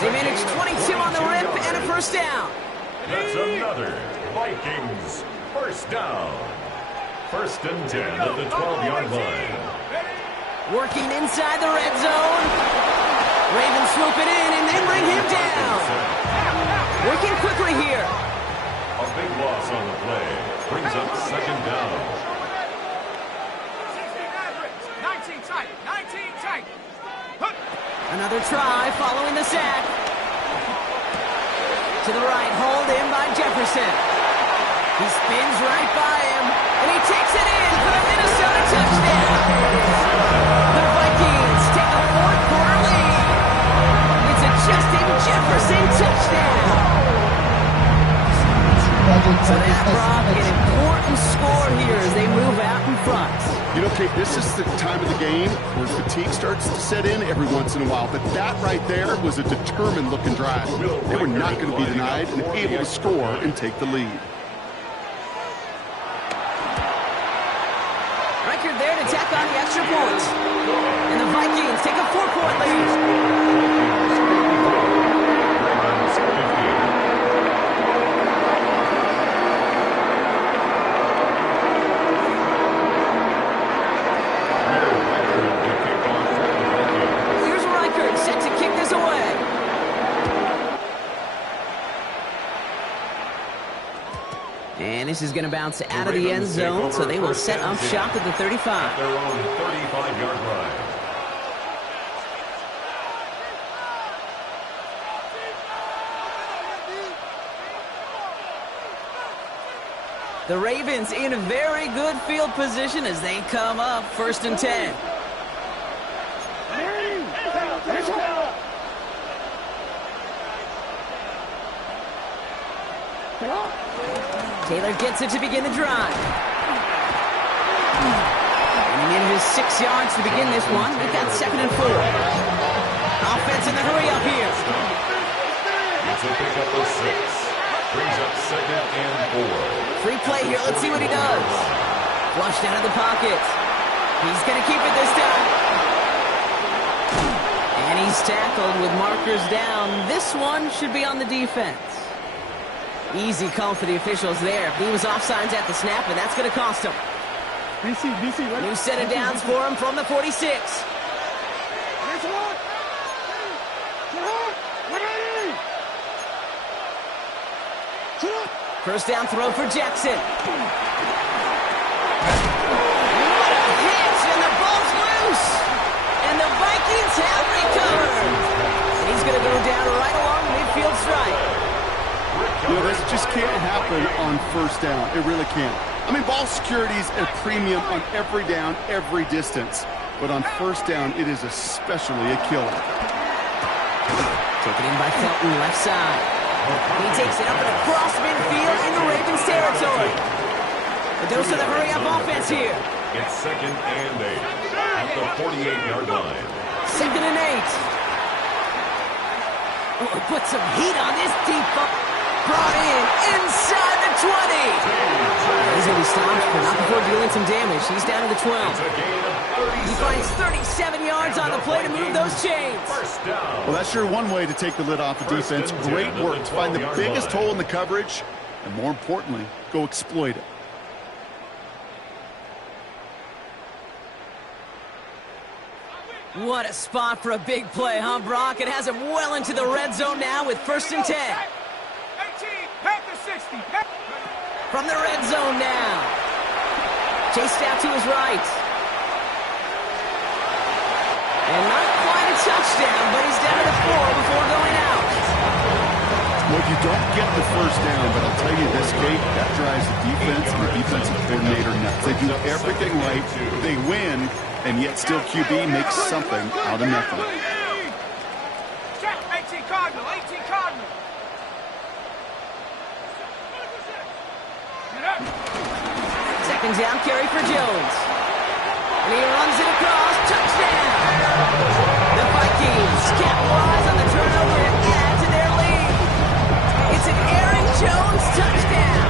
They manage 22 on the rip and a 1st down. That's another Vikings 1st down. 1st and 10 at the 12-yard line. Working inside the red zone. Ravens swoop it in and then bring him down. Working quickly here. A big loss on the play. Brings up 2nd down. 19 tight, 19 tight. Another try following the sack. To the right, hauled in by Jefferson. He spins right by him, and he takes it in for the Minnesota touchdown. The Vikings take a 4th quarter lead. It's a Justin Jefferson touchdown. So that's Brock, an important score here as they move out in front. You know, Kate, this is the time of the game where fatigue starts to set in every once in a while, but that right there was a determined-looking drive. They were not going to be denied and able to score and take the lead. Record there to tack on the extra point. And the Vikings take a 4-point lead. And this is going to bounce out of the end zone, so they will set up shop at the 35. Their own 35-yard line. The Ravens in a very good field position as they come up 1st and 10. Taylor gets it to begin the drive. And he needed his 6 yards to begin this one. We've got 2nd and 4. Offense in the hurry up here. It's a pickup of 6. Brings up 2nd and 4. Free play here. Let's see what he does. Flushed out of the pocket. He's going to keep it this time. And he's tackled with markers down. This one should be on the defense. Easy call for the officials there. He was offsides at the snap, and that's going to cost him. New set of downs for him from the 46. First down throw for Jackson. Hits, and the ball's loose. And the Vikings have recovered. And he's going to go down right along midfield stripe. You know, this just can't happen on 1st down. It really can't. I mean, ball security is a premium on every down, every distance. But on 1st down, it is especially a killer. Taken in by Felton, left side. He takes it up and across midfield in the Ravens territory. A dose of the hurry-up offense here. It's 2nd and 8 at the 48-yard line. 2nd and 8. Oh, put some heat on this deep ball. Brought in inside the 20. He's going to be stopped, but not before dealing some damage. He's down to the 12. He finds 37 yards on the play to move those chains. Well, that's sure one way to take the lid off the defense. Great work to find the biggest hole in the coverage, and more importantly, go exploit it. What a spot for a big play, huh, Brock? It has him well into the red zone now with 1st and 10. 18, Panther 60. From the red zone now. Chased out to his right. And not quite a touchdown, but he's down to the 4 before going out. Well, you don't get the 1st down, but I'll tell you this, Kate, that drives the defense and the defensive coordinator nuts. They do everything right. They win, and yet still QB makes something out of nothing. Check, 18 Cardinal, 18 Cardinal. 2nd down carry for Jones. And he runs it across. Touchdown! The Vikings capitalize on the turnover and add to their lead. It's an Aaron Jones touchdown.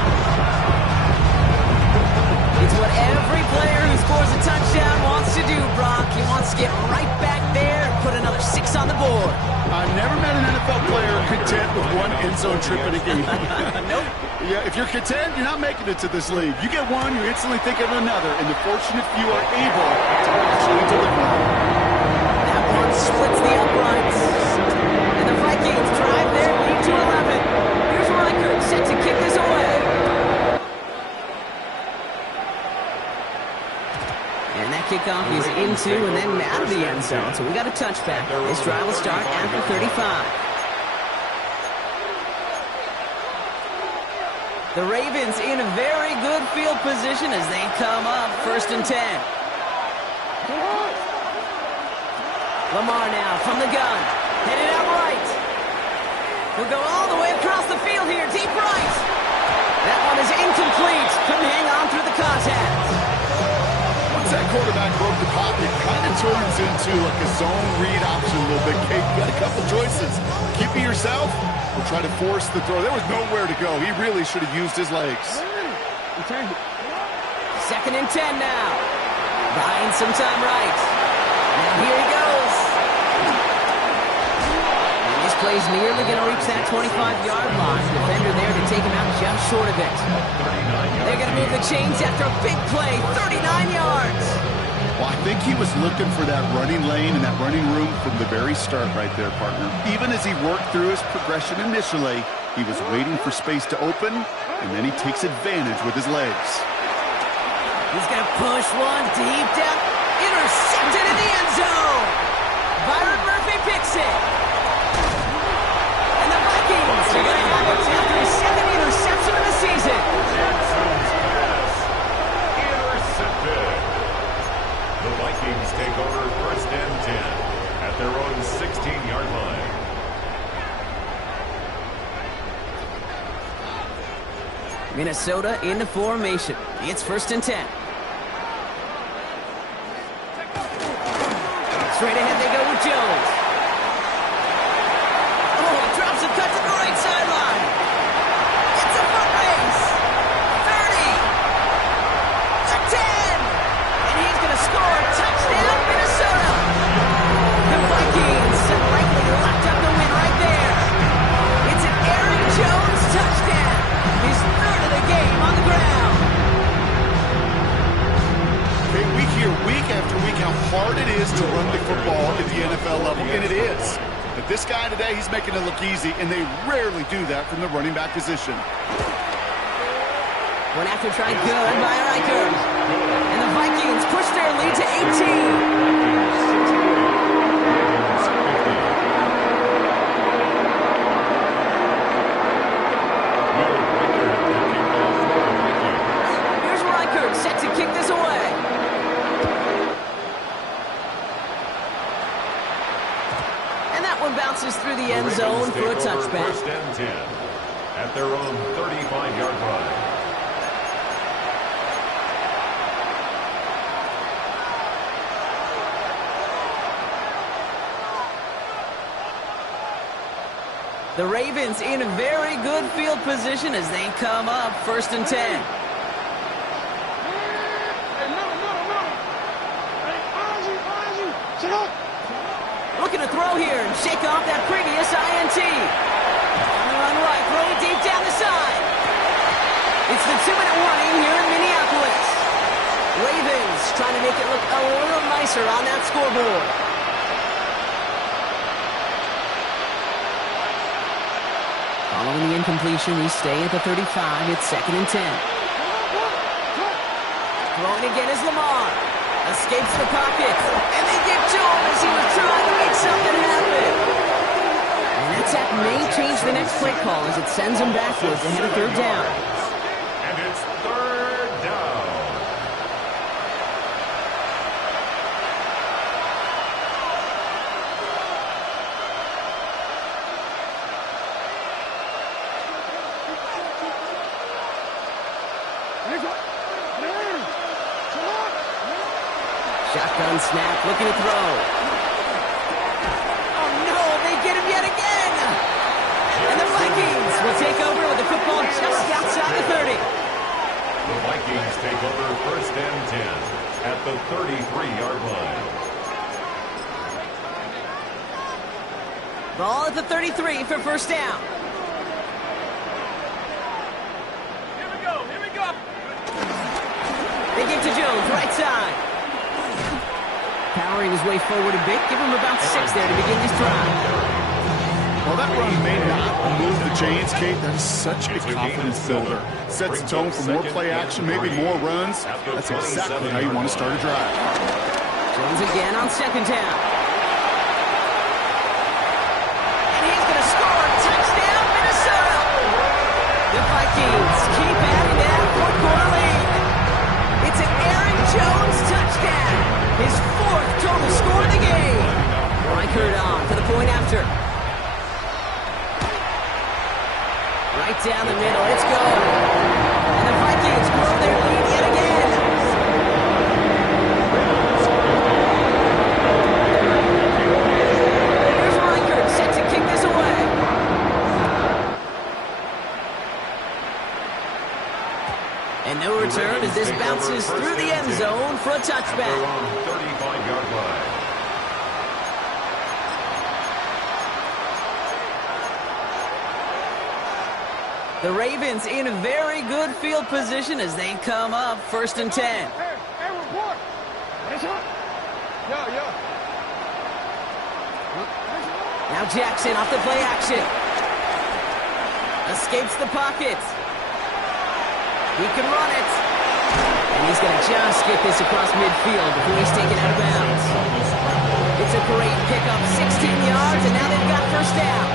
It's what every player who scores a touchdown wants to do, Brock. He wants to get right back there and put another 6 on the board. I've never met an NFL player content with one end zone trip in a game. Nope. Yeah, if you're content, you're not making it to this league. You get one, you instantly think of another, and the fortunate few are able to actually deliver. That one splits the uprights. And the Vikings drive their lead to 11. Here's Reichert set to kick this away. And that kickoff is into and then out of the end zone. So we got a touchback. This drive will start after 35. The Ravens in a very good field position as they come up 1st and 10. Lamar now from the gun. Headed out right. He'll go all the way across the field here. Deep right. That one is incomplete. Couldn't hang on through the contact. Once that quarterback broke the pocket, kind of turns into like a zone read option a little bit. Kate, you got a couple choices. Keep it yourself or try to force the throw. There was nowhere to go. He really should have used his legs. 2nd and 10 now. Buying some time right. Now here he goes. And this play's nearly going to reach that 25-yard line. Defender there to take him out just short of it. They're going to move the chains after a big play. 39 yards. Well, I think he was looking for that running lane and that running room from the very start right there, partner. Even as he worked through his progression initially, he was waiting for space to open, and then he takes advantage with his legs. He's going to push one deep down. Intercepted in the end zone. Byron Murphy picks it. And the Vikings are going to have it after his 2nd interception of the season. Minnesota in the formation. It's 1st and 10. Straight ahead they go with Jones. Oh, drops and cuts to the right sideline. It's a foot race. 30. A 10. And he's going to score. Touchdown, Minnesota. The Vikings have likely locked up the win right there. It's an Aaron Jones touchdown. His 3rd of the game on the ground. Okay, we hear week after week how hard it is to run the football at the NFL level, and it is. But this guy today, he's making it look easy, and they rarely do that from the running back position. Went after try good by Riker. And the Vikings push their lead to 18. Set to kick this away. And that one bounces through the end zone for a touchback. 1st and 10 at their own 35-yard line. The Ravens in a very good field position as they come up 1st and 10. Looking to throw here and shake off that previous INT. On the run right, throw it deep down the side. It's the 2-minute warning here in Minneapolis. Ravens trying to make it look a little nicer on that scoreboard. Following the incompletion, we stay at the 35. It's 2nd and 10. Throwing again is Lamar. Escapes the pocket, and they give to him as he was trying to make something happen. And that sack may change the next play call as it sends him backwards ahead of 3rd down. And it's 3rd down. Shotgun snap, looking to throw. Oh no, they get him yet again! And the Vikings will take over with the football just outside the 30. The Vikings take over 1st and 10 at the 33-yard line. Ball at the 33 for 1st down. Here we go, here we go. They give to Jones, right side. Powering his way forward a bit. Give him about 6 there to begin this drive. Well, that run may not move the chains, Kate. That is such a confidence builder. Sets the tone for more play action, maybe more runs. That's exactly how you want to start a drive. Jones again on 2nd down. And he's going to score. Touchdown, Minnesota! The Vikings keep adding that 4th-quarter lead. It's an Aaron Jones touchdown. His 4th total score of the game. Reichert on for the point after. Right down the middle. It's good. And the Vikings grow their lead yet again. Here's Reichert set to kick this away. And no return as this bounces through the end zone for a touchback. 35-yard line. The Ravens in a very good field position as they come up 1st and 10. Hey, report. Yeah. Now Jackson off the play action. Escapes the pocket. He can run it. And he's going to just get this across midfield before he's taken out of bounds. It's a great pickup, 16 yards, and now they've got 1st down.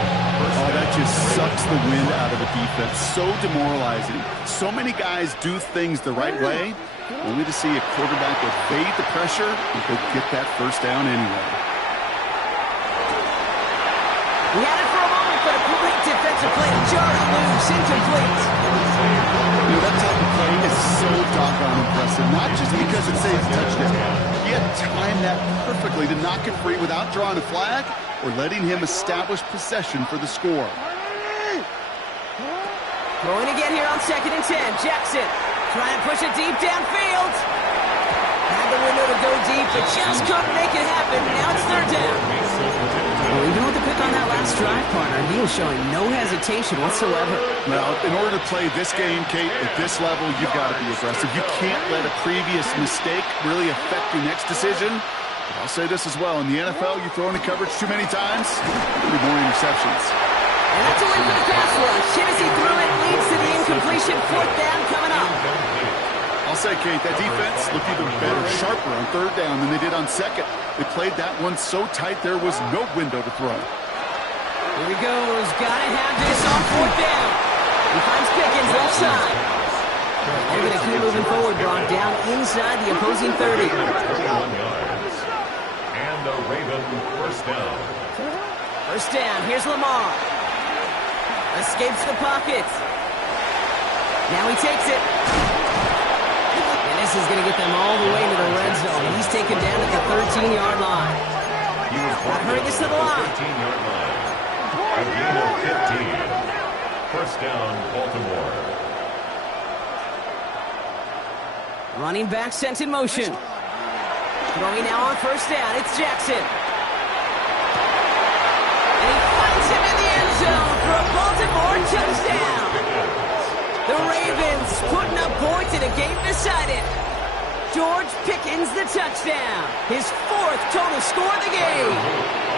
Oh, that just sucks the wind out of the defense. So demoralizing. So many guys do things the right way, only to see a quarterback evade the pressure and go get that 1st down anyway. We had it for a moment, but a great defensive play to jar him. loose, incomplete. You know, that type of play is so doggone impressive, not just because it saves a touchdown. He had timed that perfectly to knock it free without drawing a flag or letting him establish possession for the score. Throwing again here on 2nd and 10. Jackson trying to push it deep downfield. Had the window to go deep, but just couldn't make it happen. Now it's 3rd down. Well, even with the pick on that last drive, partner, he was showing no hesitation whatsoever. Now, in order to play this game, Kate, at this level, you've got to be aggressive. You can't let a previous mistake really affect your next decision. But I'll say this as well. In the NFL, you throw into coverage too many times, there'll be more interceptions. And that's a win for the pass rush. Shinesy threw it, leads to the incompletion. 4th down coming up. I'll say, Kate, that defense looked even better, sharper on 3rd down than they did on 2nd. They played that one so tight there was no window to throw. Here he goes. Got to have this on 4th down. He finds Pickens left side. They're going to keep moving forward, Brock, down inside the opposing 30. 31 yards. And the Raven 1st down. 1st down. Here's Lamar. Escapes the pocket. Now he takes it. And this is going to get them all the way to the red zone. He's taken down at the 13-yard line. Got to hurry this to the line. 13-yard line. A gain of 15. 1st down, Baltimore. Running back sent in motion. Throwing now on 1st down. It's Jackson. And he finds him in the end zone for a Baltimore touchdown. The Ravens putting up points in a game decided. George Pickens the touchdown. His 4th total score of the game.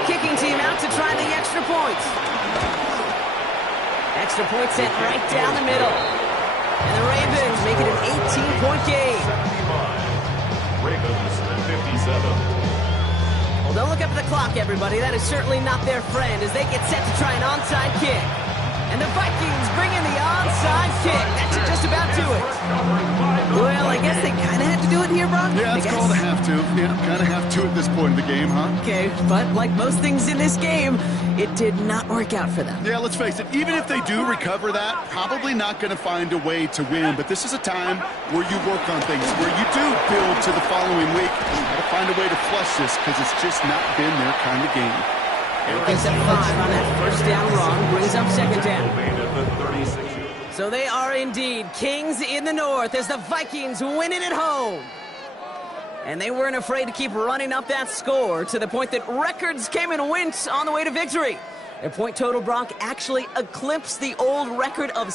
Kicking team out to try the extra points. Extra point sent right down the middle. And the Ravens make it an 18-point game. 75. Ravens 57. Well, don't look up at the clock, everybody. That is certainly not their friend as they get set to try an onside kick. And the Vikings bring in the onside kick. That should just about do it. Well, I guess they kind of had to do it here, Brock. Yeah, it's called a have to. Yeah, kind of have to at this point in the game, huh? Okay, but like most things in this game, it did not work out for them. Yeah, let's face it. Even if they do recover that, probably not going to find a way to win. But this is a time where you work on things, where you do build to the following week. You got to find a way to flush this because it's just not been their kind of game. Everything's at 5 on that 1st down run. Brings up 2nd down. So they are indeed kings in the north as the Vikings win it at home. And they weren't afraid to keep running up that score to the point that records came and went on the way to victory. Their point total, Brock, actually eclipsed the old record of